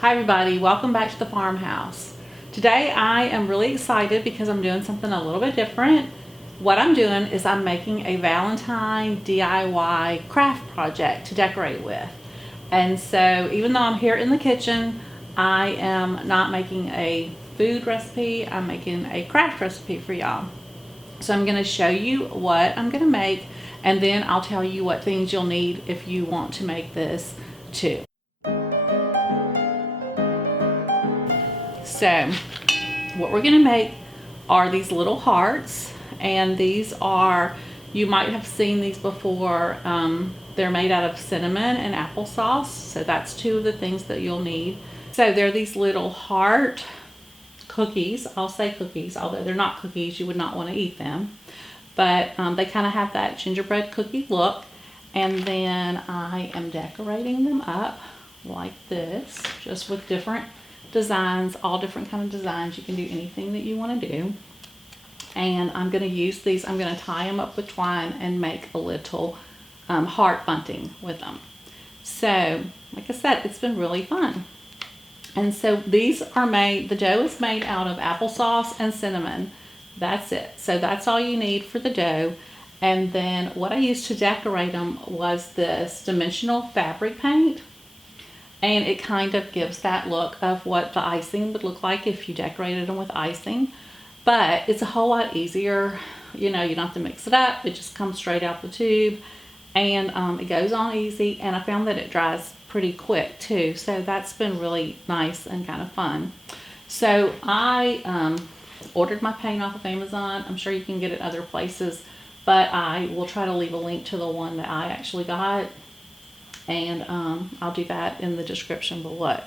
Hi everybody, welcome back to the farmhouse. Today I am really excited because I'm doing something a little bit different. What I'm doing is I'm making a Valentine DIY craft project to decorate with. And so even though I'm here in the kitchen, I am not making a food recipe, I'm making a craft recipe for y'all. So I'm going to show you what I'm going to make, and then I'll tell you what things you'll need if you want to make this too. So what we're going to make are these little hearts, and these are, you might have seen these before. They're made out of cinnamon and applesauce, so that's two of the things that you'll need. So they're these little heart cookies. I'll say cookies, although they're not cookies, you would not want to eat them, but they kind of have that gingerbread cookie look. And then I am decorating them up like this, just with different designs, all different kind of designs. You can do anything that you want to do. And I'm going to use these, I'm going to tie them up with twine and make a little heart bunting with them. So like I said, it's been really fun. And so these are made, the dough is made out of applesauce and cinnamon. That's it. So that's all you need for the dough. And then what I used to decorate them was this dimensional fabric paint. And it kind of gives that look of what the icing would look like if you decorated them with icing. But it's a whole lot easier. You know, you don't have to mix it up. It just comes straight out the tube. And it goes on easy. And I found that it dries pretty quick too. So that's been really nice and kind of fun. So I ordered my paint off of Amazon. I'm sure you can get it other places. But I will try to leave a link to the one that I actually got. And I'll do that in the description below.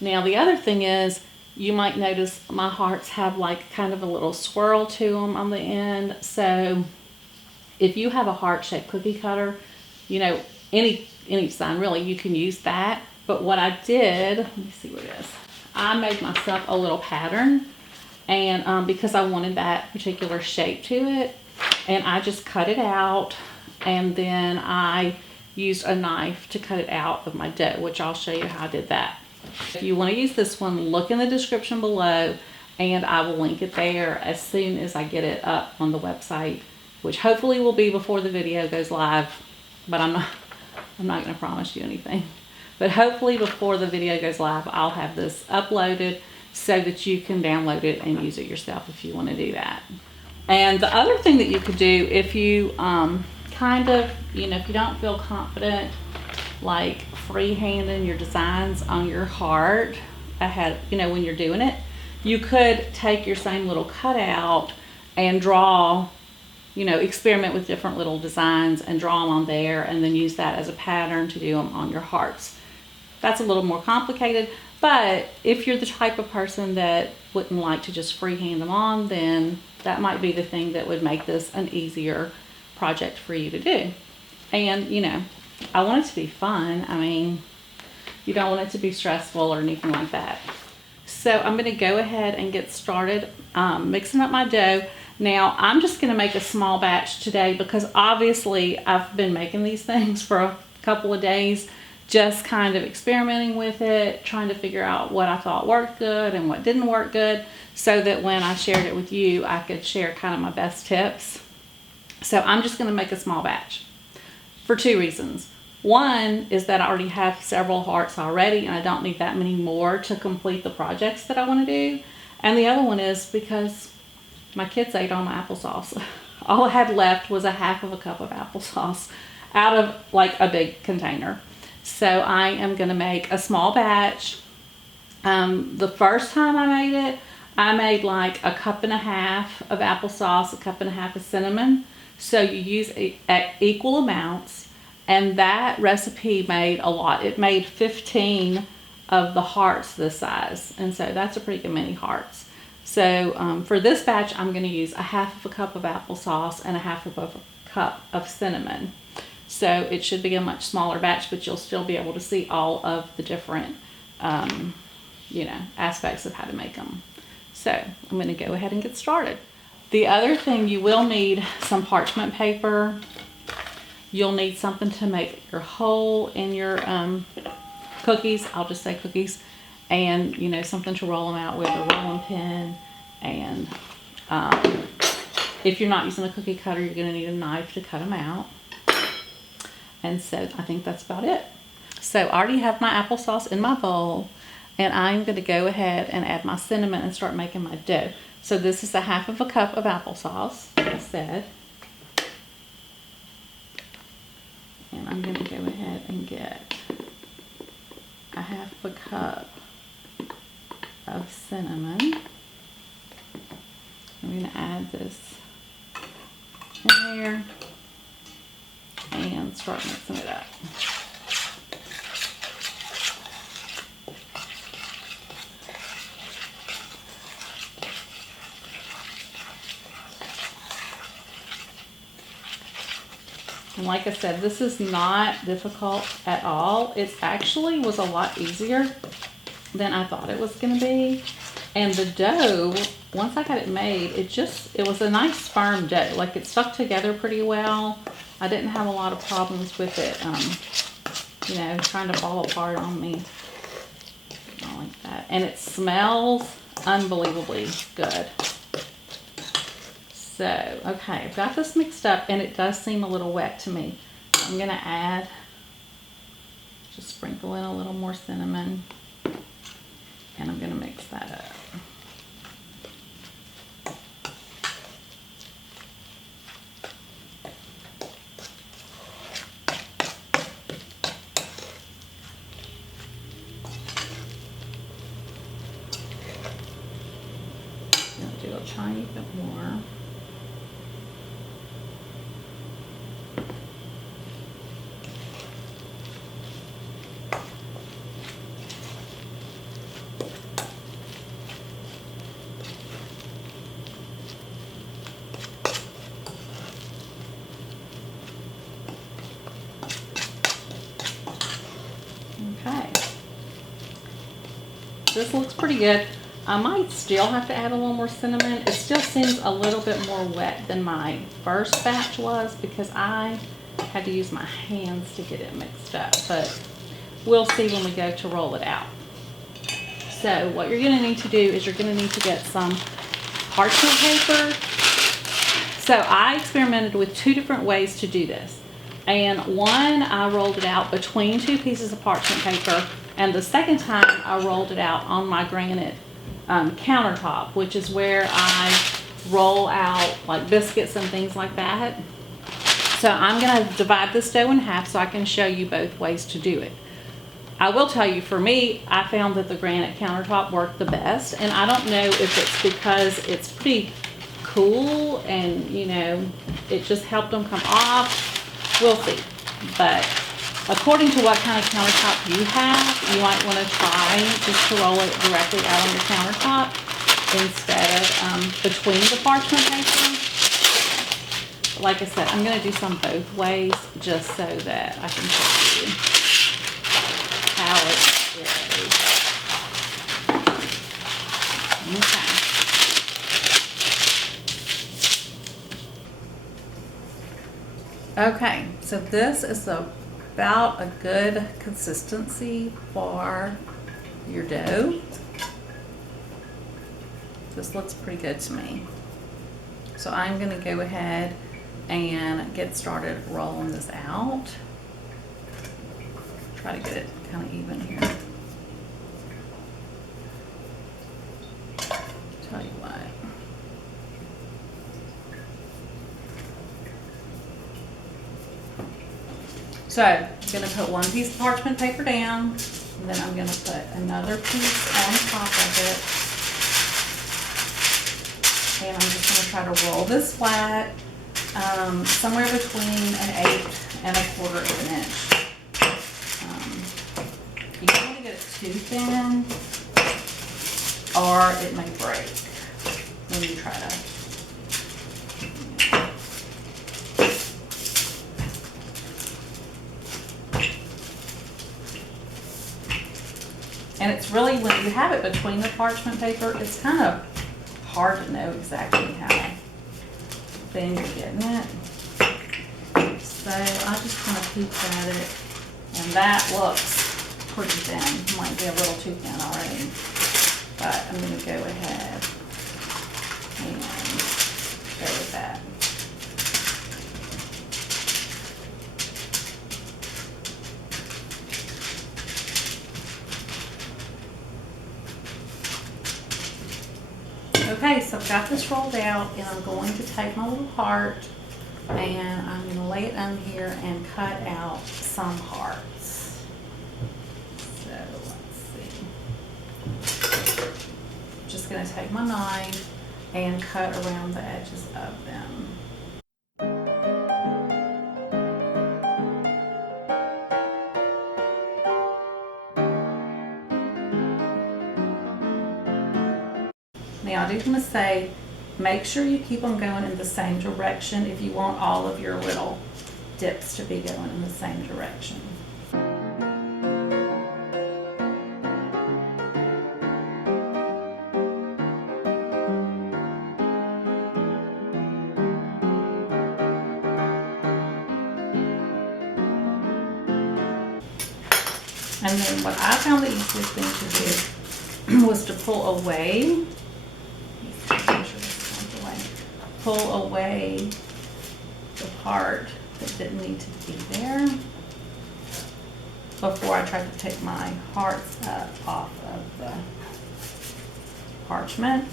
Now the other thing is, you might notice my hearts have like kind of a little swirl to them on the end. So if you have a heart-shaped cookie cutter, you know, any design really, you can use that. But what I did, let me see what it is. I made myself a little pattern, and because I wanted that particular shape to it, and I just cut it out, and then I used a knife to cut it out of my dough, which I'll show you how I did that. If you want to use this one, look in the description below, and I will link it there as soon as I get it up on the website, which hopefully will be before the video goes live, but I'm not going to promise you anything. But hopefully before the video goes live, I'll have this uploaded so that you can download it and use it yourself if you want to do that. And the other thing that you could do if you kind of, you know, if you don't feel confident like freehanding your designs on your heart ahead, you know, when you're doing it, you could take your same little cutout and draw, you know, experiment with different little designs and draw them on there, and then use that as a pattern to do them on your hearts. That's a little more complicated, but if you're the type of person that wouldn't like to just freehand them on, then that might be the thing that would make this an easier project for you to do. And you know, I want it to be fun. I mean, you don't want it to be stressful or anything like that. So I'm going to go ahead and get started mixing up my dough. Now I'm just going to make a small batch today because obviously I've been making these things for a couple of days, just kind of experimenting with it, trying to figure out what I thought worked good and what didn't work good, so that when I shared it with you, I could share kind of my best tips. So I'm just going to make a small batch for two reasons. One is that I already have several hearts already, and I don't need that many more to complete the projects that I want to do. And the other one is because my kids ate all my applesauce. All I had left was a half of a cup of applesauce out of like a big container. So I am going to make a small batch. The first time I made it, I made like a cup and a half of applesauce, a cup and a half of cinnamon. So you use equal amounts, and that recipe made a lot. It made 15 of the hearts this size, and so that's a pretty good many hearts. So for this batch, I'm going to use a half of a cup of applesauce and a half of a cup of cinnamon. So it should be a much smaller batch, but you'll still be able to see all of the different, you know, aspects of how to make them. So I'm going to go ahead and get started. The other thing, you will need some parchment paper. You'll need something to make your hole in your cookies, I'll just say cookies, and you know, something to roll them out with, a rolling pin, and if you're not using a cookie cutter, you're gonna need a knife to cut them out. And so I think that's about it. So I already have my applesauce in my bowl, and I'm gonna go ahead and add my cinnamon and start making my dough. So this is a half of a cup of applesauce, like I said. And I'm gonna go ahead and get a half a cup of cinnamon. I'm gonna add this in there and start mixing it up. And like I said, this is not difficult at all. It actually was a lot easier than I thought it was going to be. And the dough, once I got it made, it was a nice firm dough. Like, it stuck together pretty well. I didn't have a lot of problems with it, you know, trying to fall apart on me. Not like that. And it smells unbelievably good. So, okay, I've got this mixed up, and it does seem a little wet to me. I'm going to just sprinkle in a little more cinnamon, and I'm going to mix that up. I'll do a tiny bit more. Okay, this looks pretty good. I might still have to add a little more cinnamon. It still seems a little bit more wet than my first batch was because I had to use my hands to get it mixed up, but we'll see when we go to roll it out. So what you're gonna need to do is you're gonna need to get some parchment paper. So I experimented with 2 different ways to do this. And one, I rolled it out between 2 pieces of parchment paper, and the second time I rolled it out on my granite countertop, which is where I roll out like biscuits and things like that. So I'm going to divide this dough in half so I can show you both ways to do it. I will tell you, for me, I found that the granite countertop worked the best, and I don't know if it's because it's pretty cool and, you know, it just helped them come off. We'll see. But according to what kind of countertop you have, you might want to try just to roll it directly out on the countertop instead of between the parchment paper. Like I said, I'm going to do some both ways just so that I can show you how it goes. Okay. Okay, so this is about a good consistency for your dough. This looks pretty good to me. So I'm going to go ahead and get started rolling this out. Try to get it kind of even here. Tell you what. So I'm going to put one piece of parchment paper down, and then I'm going to put another piece on top of it. And I'm just going to try to roll this flat, somewhere between an 1/8 and 1/4 of an inch. You don't want to get it too thin, or it may break when you try to. And it's really, when you have it between the parchment paper, it's kind of hard to know exactly how thin you're getting it. So I just kind of peek at it, and that looks pretty thin. Might be a little too thin already. But I'm going to go ahead and go with that. Okay, so I've got this rolled out, and I'm going to take my little heart and I'm going to lay it on here and cut out some hearts. So let's see. Just going to take my knife and cut around the edges of them. Now I do want to say, make sure you keep them going in the same direction if you want all of your little dips to be going in the same direction. And then what I found the easiest thing to do was to pull away. Pull away the part that didn't need to be there before I try to take my hearts up off of the parchment.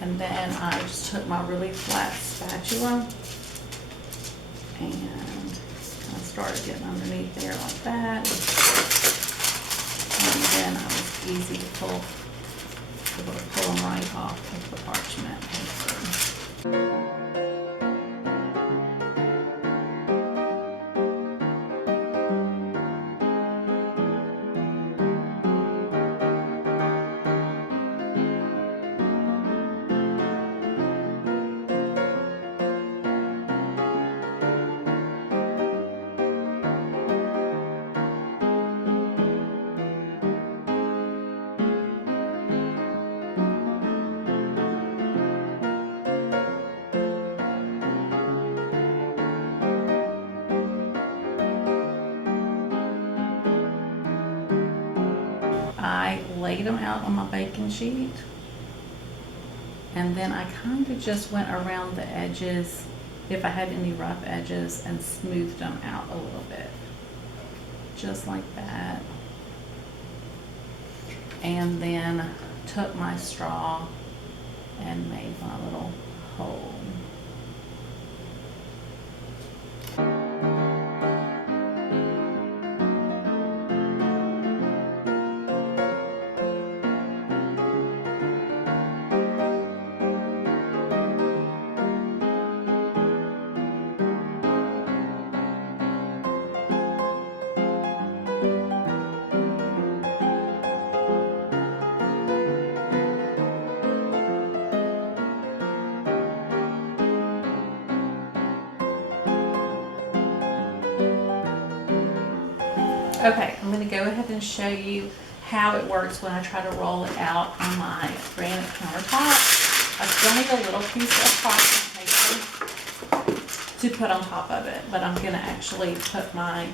And then I just took my really flat spatula and I started getting underneath there like that. And then I was easy to pull, able to pull them right off of the parchment paper. I laid them out on my baking sheet, and then I kind of just went around the edges, if I had any rough edges, and smoothed them out a little bit, just like that. And then took my straw and made my little hole. Okay, I'm going to go ahead and show you how it works when I try to roll it out on my granite countertop. I still need a little piece of parchment paper to put on top of it, but I'm going to actually put my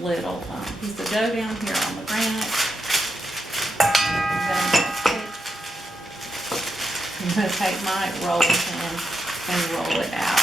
little piece of dough down here on the granite. I'm going to take my rolling pin and roll it out.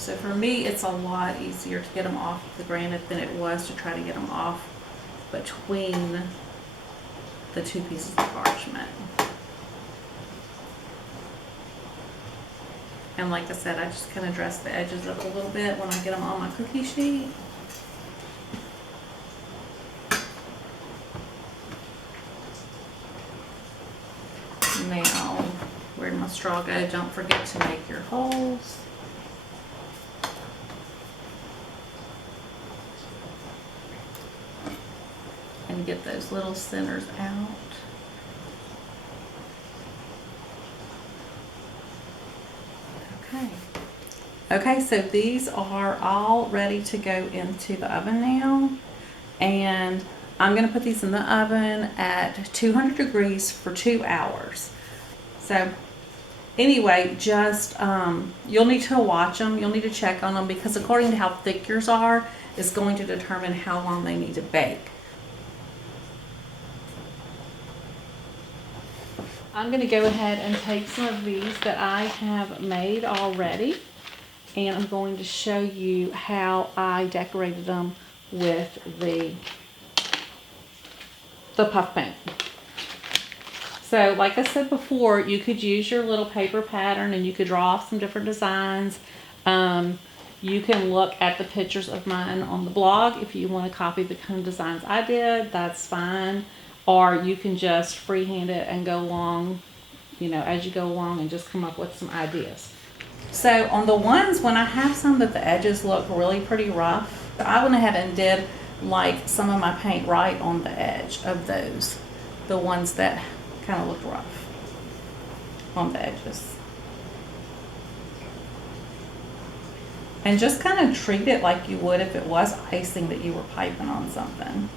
So for me, it's a lot easier to get them off of the granite than it was to try to get them off between the two pieces of parchment. And like I said, I just kind of dress the edges up a little bit when I get them on my cookie sheet. Now, where my straw go, don't forget to make your holes. And get those little centers out. Okay. Okay, so these are all ready to go into the oven now. And I'm gonna put these in the oven at 200 degrees for 2 hours. So anyway, just you'll need to watch them, you'll need to check on them, because according to how thick yours are is going to determine how long they need to bake. I'm going to go ahead and take some of these that I have made already, and I'm going to show you how I decorated them with the puff paint. So like I said before, you could use your little paper pattern and you could draw off some different designs. You can look at the pictures of mine on the blog if you want to copy the kind of designs I did, that's fine. Or you can just freehand it and go along, you know, as you go along and just come up with some ideas. So on the ones, when I have some that the edges look really pretty rough, I went ahead and did like some of my paint right on the edge of those. The ones that kind of looked rough on the edges. And just kind of treat it like you would if it was icing that you were piping on something.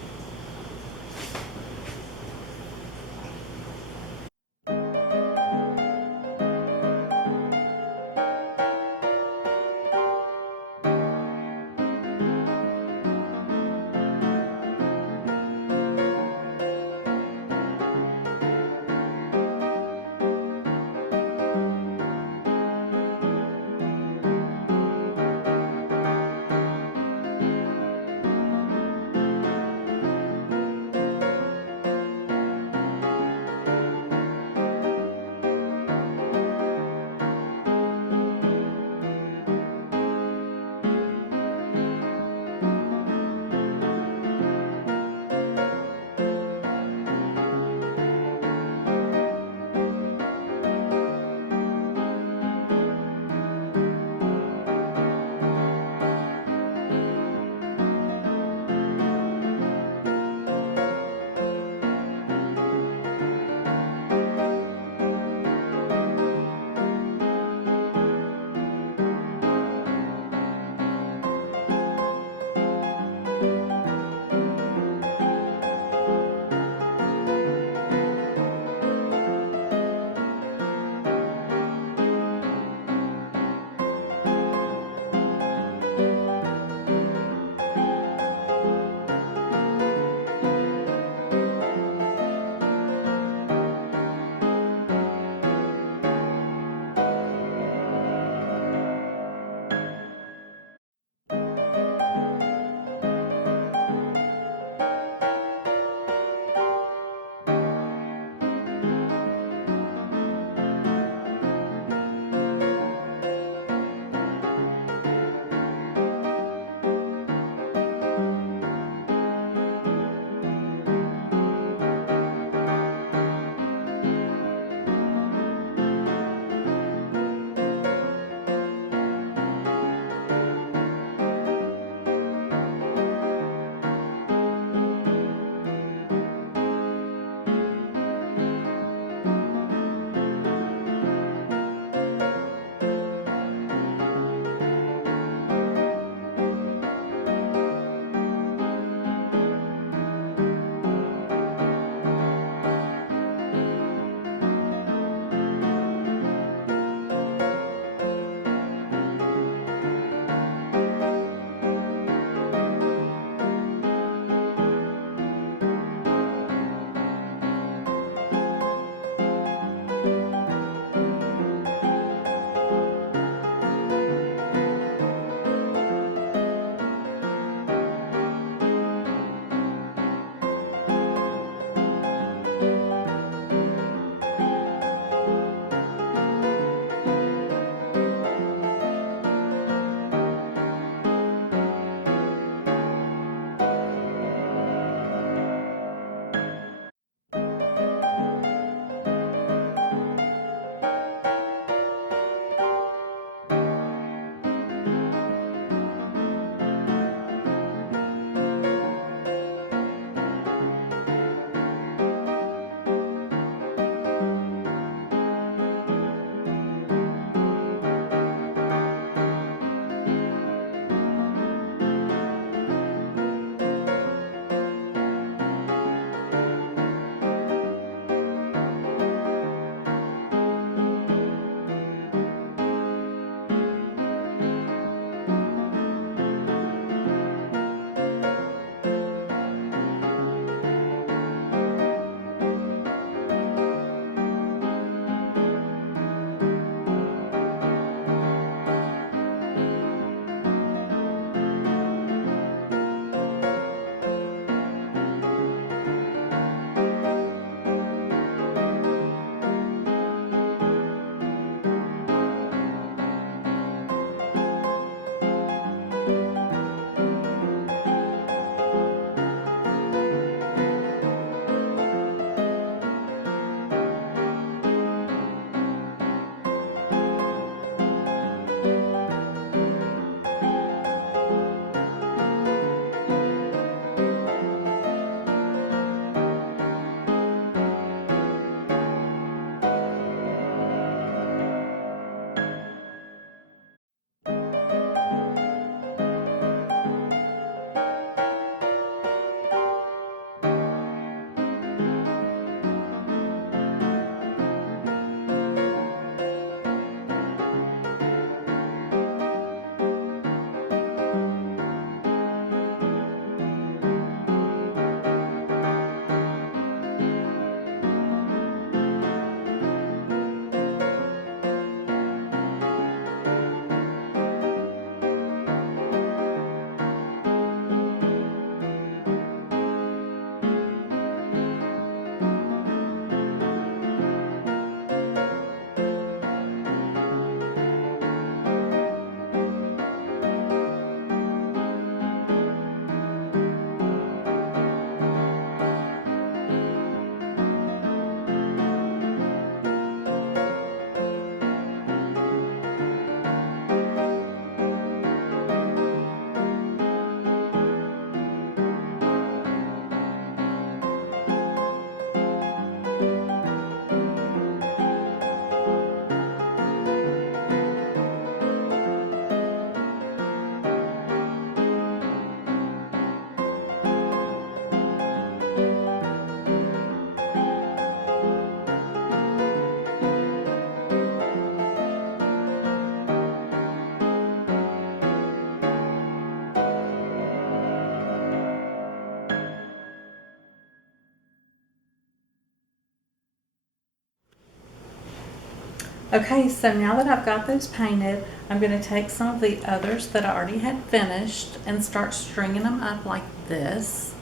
Okay, so now that I've got those painted, I'm going to take some of the others that I already had finished and start stringing them up like this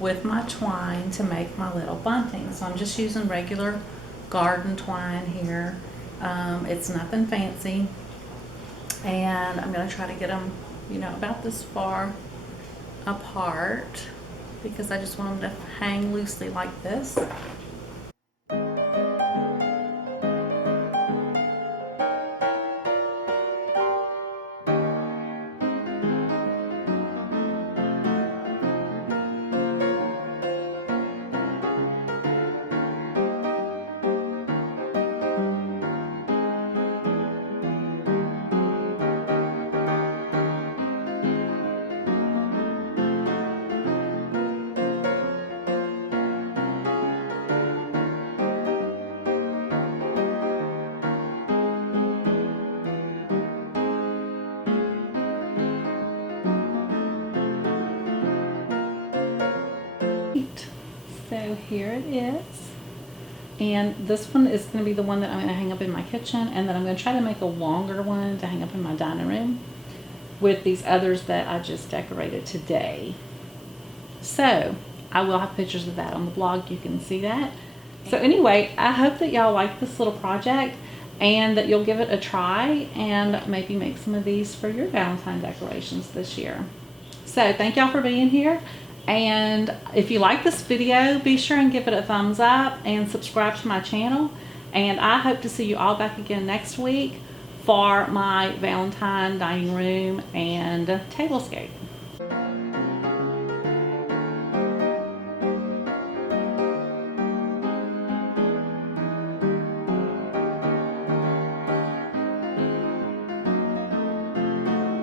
with my twine to make my little bunting. So I'm just using regular garden twine here. It's nothing fancy. And I'm going to try to get them, you know, about this far apart because I just want them to hang loosely like this. So here it is, and this one is going to be the one that I'm going to hang up in my kitchen, and then I'm going to try to make a longer one to hang up in my dining room with these others that I just decorated today. So I will have pictures of that on the blog, you can see that. So anyway, I hope that y'all like this little project and that you'll give it a try and maybe make some of these for your Valentine decorations this year. So thank y'all for being here. And if you like this video, be sure and give it a thumbs up and subscribe to my channel. And I hope to see you all back again next week for my Valentine dining room and tablescape.